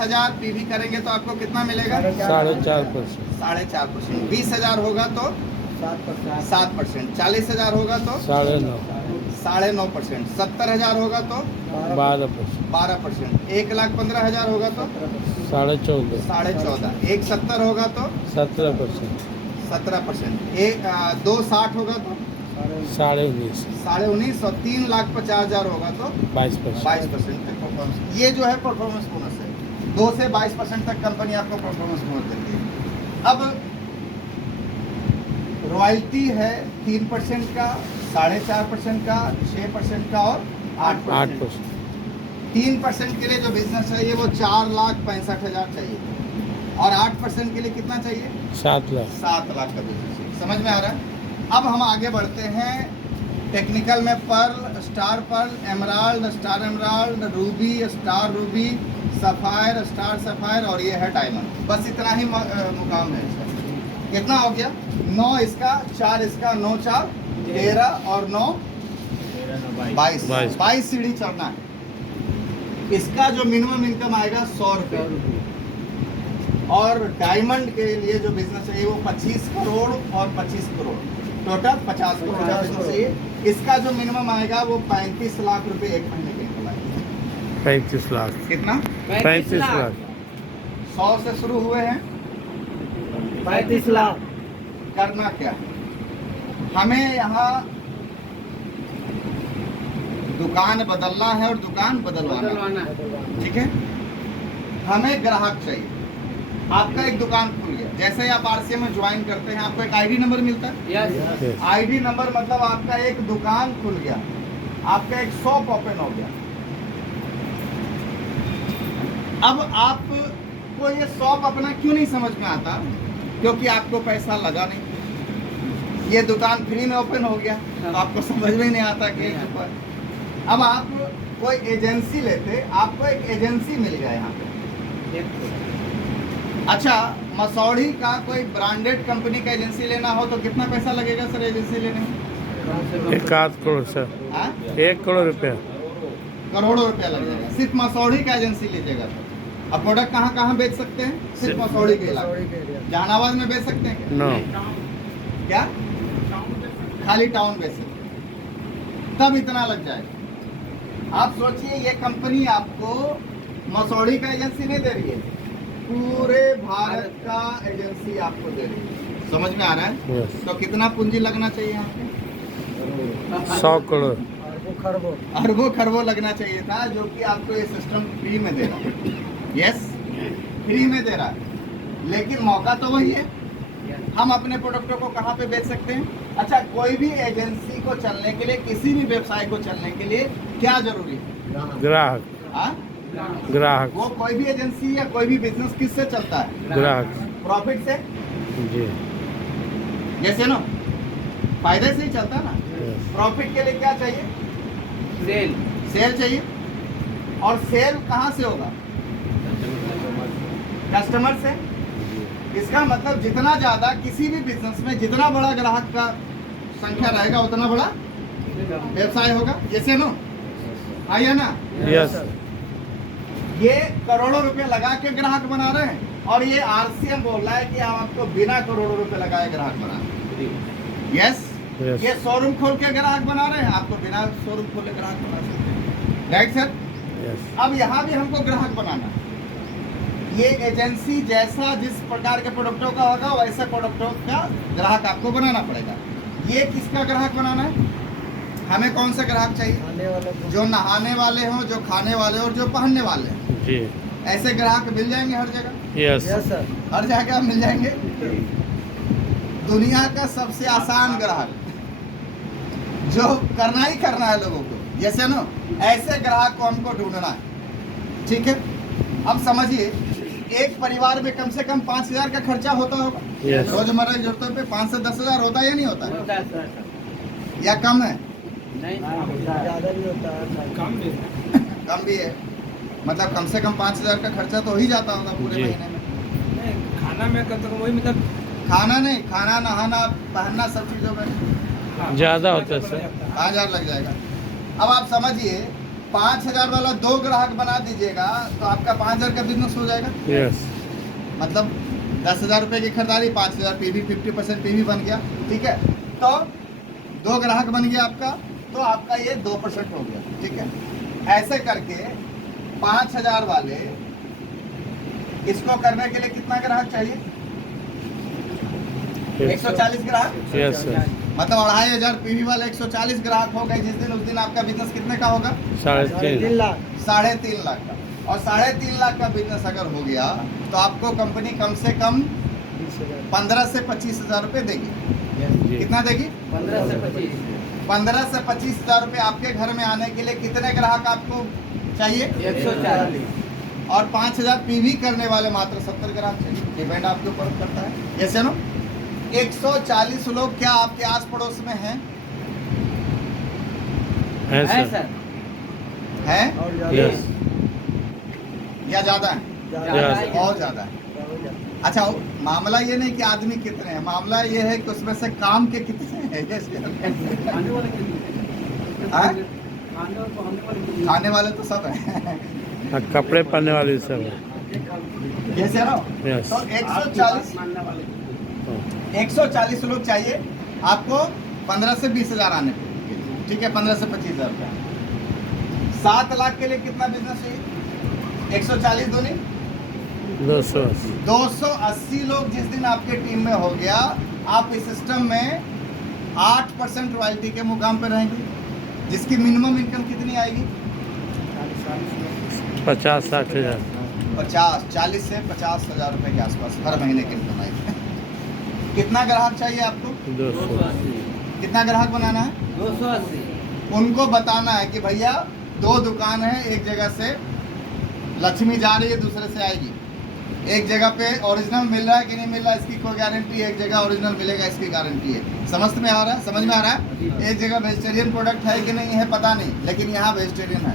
50,000 PV करेंगे तो आपको कितना मिलेगा? 4.5%। 4.5%। 20,000 होगा तो 7%। 40,000 होगा तो 9.5%। 70,000 होगा तो 12%। 1,15,000 होगा तो 14.5%। 1,70,000 होगा तो 17%। 17%। 2,60 होगा तो 19.5%। 19,500 और 3,50,000 होगा तो 22%। 22% तक परफॉर्मेंस। ये जो है परफॉर्मेंस बोनस है। 2 से 22% तक कंपनी आपको परफॉर्मेंस बोनस देती है। अब रॉयल्टी है 3% का, 4.5% का, 6% का और 8%। 3% के लिए जो बिजनेस चाहिए वो 4,65,000 चाहिए और 8% के लिए कितना चाहिए? 7 लाख। 7 लाख का बिजनेस है। समझ में आ रहा है? अब हम आगे बढ़ते हैं टेक्निकल में। Pearl, star pearl, emerald, star emerald, ruby, star ruby, sapphire, star sapphire और ये है डायमंड। बस इतना ही मुकाम है इसका। कितना हो गया? 9 इसका, 4 इसका, 9 4 13 और 9 22 सीढ़ी चढ़ना है। इसका जो मिनिमम इनकम आएगा 100 रुपये और डायमंड के लिए जो बिजनेस है वो 25 करोड़ और 25 करोड़ टोटल 50 करोड़ का बिजनेस है। इसका जो मिनिमम आएगा वो 35 लाख रुपए एक महीने के इनकम आएगा। 35 लाख। कितना? 35 लाख। 100 से शुरू हुए हैं 35 लाख। करना क्या है? हमें यहाँ दुकान बदलना है और दुकान बदलवाना है। ठीक है? हमें ग्राहक चाहिए। आपका एक दुकान खुल गया, जैसे ही आप आरसीएम में ज्वाइन करते हैं आपको एक आईडी नंबर मिलता है। Yes. आईडी नंबर मतलब आपका एक दुकान खुल गया, आपका एक शॉप ओपन हो गया। अब आपको ये शॉप अपना क्यों नहीं समझ में आता? क्योंकि आपको पैसा लगा नहीं। ये दुकान फ्री में ओपन हो गया तो आपको समझ में नहीं आता कि अब आप कोई एजेंसी लेते, आपको एक एजेंसी मिल गया यहाँ पे। अच्छा, मसौड़ी का कोई ब्रांडेड कंपनी का एजेंसी लेना हो तो कितना पैसा लगेगा सर एजेंसी लेने में? 1 करोड़ सर। 1 करोड़ रुपया। करोड़ों रुपया लग जाएगा सिर्फ मसौड़ी का एजेंसी लीजिएगा तो। अब प्रोडक्ट कहाँ कहाँ बेच सकते हैं? सिर्फ मसौड़ी के इलाके। जहानाबाद में बेच सकते हैं नो। क्या? खाली टाउन बेच सकते हैं, तब इतना लग जाएगा। आप सोचिए ये कंपनी आपको मसौड़ी का एजेंसी नहीं दे रही है, पूरे भारत का एजेंसी आपको दे रही है। समझ में आ रहा है? Yes. तो कितना पूंजी लगना चाहिए यहाँ पे? 100 करोड़। अरबों खरबों लगना चाहिए था, जो कि आपको ये सिस्टम फ्री में दे रहा है। यस, फ्री में दे रहा है, लेकिन मौका तो वही है। हम अपने प्रोडक्टों को कहाँ पे बेच सकते हैं? अच्छा, कोई भी एजेंसी को चलने के लिए, किसी भी व्यवसाय को चलने के लिए क्या जरूरी है? ग्राहक। हाँ? ग्राहक। वो कोई भी एजेंसी या कोई भी बिजनेस किससे चलता है? ग्राहक। प्रॉफिट से। जी। जैसे ना फायदे से ही चलता है ना। Yes. प्रॉफिट के लिए क्या चाहिए? सेल चाहिए। और सेल कहाँ से होगा? कस्टमर से। इसका मतलब जितना ज्यादा किसी भी बिजनेस में जितना बड़ा ग्राहक का संख्या रहेगा उतना बड़ा व्यवसाय होगा। जैसे नो आइए ना। यस। ये करोड़ों रुपए लगा के ग्राहक बना रहे हैं और ये आरसीएम बोल रहा है कि हम आपको बिना करोड़ों रुपए लगाए ग्राहक बना रहे हैं। यस। Yes. ये शोरूम खोल के ग्राहक बना रहे हैं, आपको बिना शोरूम खोले ग्राहक बना सकते हैं। Right sir? यस। अब यहाँ भी हमको ग्राहक बनाना है। ये एजेंसी जैसा जिस प्रकार के प्रोडक्टों का होगा वैसे प्रोडक्टों का ग्राहक आपको बनाना पड़ेगा। ये किसका ग्राहक बनाना है? हमें कौन सा ग्राहक चाहिए? जो नहाने वाले हों, जो खाने वाले और जो पहनने वाले हों। जी। ऐसे ग्राहक मिल जाएंगे हर जगह। यस। हर जगह मिल जाएंगे। दुनिया का सबसे आसान ग्राहक जो करना ही करना है लोगों को, जैसे ना ऐसे ग्राहक को हमको ढूंढना है। ठीक है? अब समझिए एक परिवार में कम से कम 5,000 का खर्चा होता होगा। Yes. रोजमर्रा की जरूरतों पे 5 से 10,000 होता है या नहीं होता है? या कम है? ज़्यादा भी होता है, कम भी है। मतलब कम से कम 5,000 का खर्चा तो हो ही जाता होगा पूरे जी। महीने में। खाना में कम से कम वही मतलब खाना नहीं, खाना नहाना पहनना सब चीज़ों में ज़्यादा होता है सर। 5,000 लग जाएगा। अब आप समझिए 5,000 वाला 2 ग्राहक बना दीजिएगा तो आपका 5,000 का बिजनेस हो जाएगा। यस मतलब 10,000 रुपए की खरीदारी, 5,000 पीवी, 50% पीवी बन गया। ठीक है, तो 2 ग्राहक बन गया आपका, तो आपका ये 2% हो गया। ठीक है, ऐसे करके 5,000 वाले इसको करने के लिए कितना ग्राहक चाहिए? 140 ग्राहक। Yes sir. मतलब 2,500 पीवी वाले 140 ग्राहक हो गए जिस दिन, उस दिन आपका बिजनेस कितने का होगा? 3.5 लाख। 3.5 लाख का। और 3.5 लाख का बिजनेस अगर हो गया तो आपको कंपनी कम से कम 15 से 25,000 रुपये देगी। जी। कितना देगी? 15 से 25। 15 से 25,000 रुपये आपके घर में आने के लिए कितने ग्राहक आपको चाहिए? 140। और 5,000 पीवी करने वाले मात्र 70 ग्राहक चाहिए। डिपेंड आपके ऊपर करता है। जैसे नो 140 लोग क्या आपके आस पड़ोस में हैं? है है सर। सर। हैं और यस या ज़्यादा है? Yes. और ज़्यादा है। अच्छा, मामला ये नहीं कि आदमी कितने हैं, मामला ये है कि उसमें से काम के कितने हैं। ये इसके अंदर। हाँ? खाने वाले तो सब हैं। हाँ, कपड़े पहनने वाले सब है। जैसे ना यस। तो 140 लोग चाहिए आपको 15 से 20,000 आने के लिए। ठीक है, 15 से 25,000 रुपया। 7 लाख के लिए कितना बिजनेस चाहिए? 140 दूनी 280। 280 लोग जिस दिन आपके टीम में हो गया, आप इस सिस्टम में 8% रॉयल्टी के मुकाम पर रहेंगे, जिसकी मिनिमम इनकम कितनी आएगी? 50-60 हज़ार। 40 से 50,000 रुपए के आसपास हर महीने की इनकम आएगी। कितना ग्राहक चाहिए आपको? 280। कितना ग्राहक बनाना है? 280। उनको बताना है कि भैया 2 दुकान है, एक जगह से लक्ष्मी जा रही है, दूसरे से आएगी। एक जगह पे ओरिजिनल मिल रहा है कि नहीं मिल रहा है इसकी कोई गारंटी है, एक जगह ओरिजिनल मिलेगा इसकी गारंटी है। समझ में आ रहा है? एक जगह वेजिटेरियन प्रोडक्ट है कि नहीं है पता नहीं, लेकिन यहाँ वेजिटेरियन है।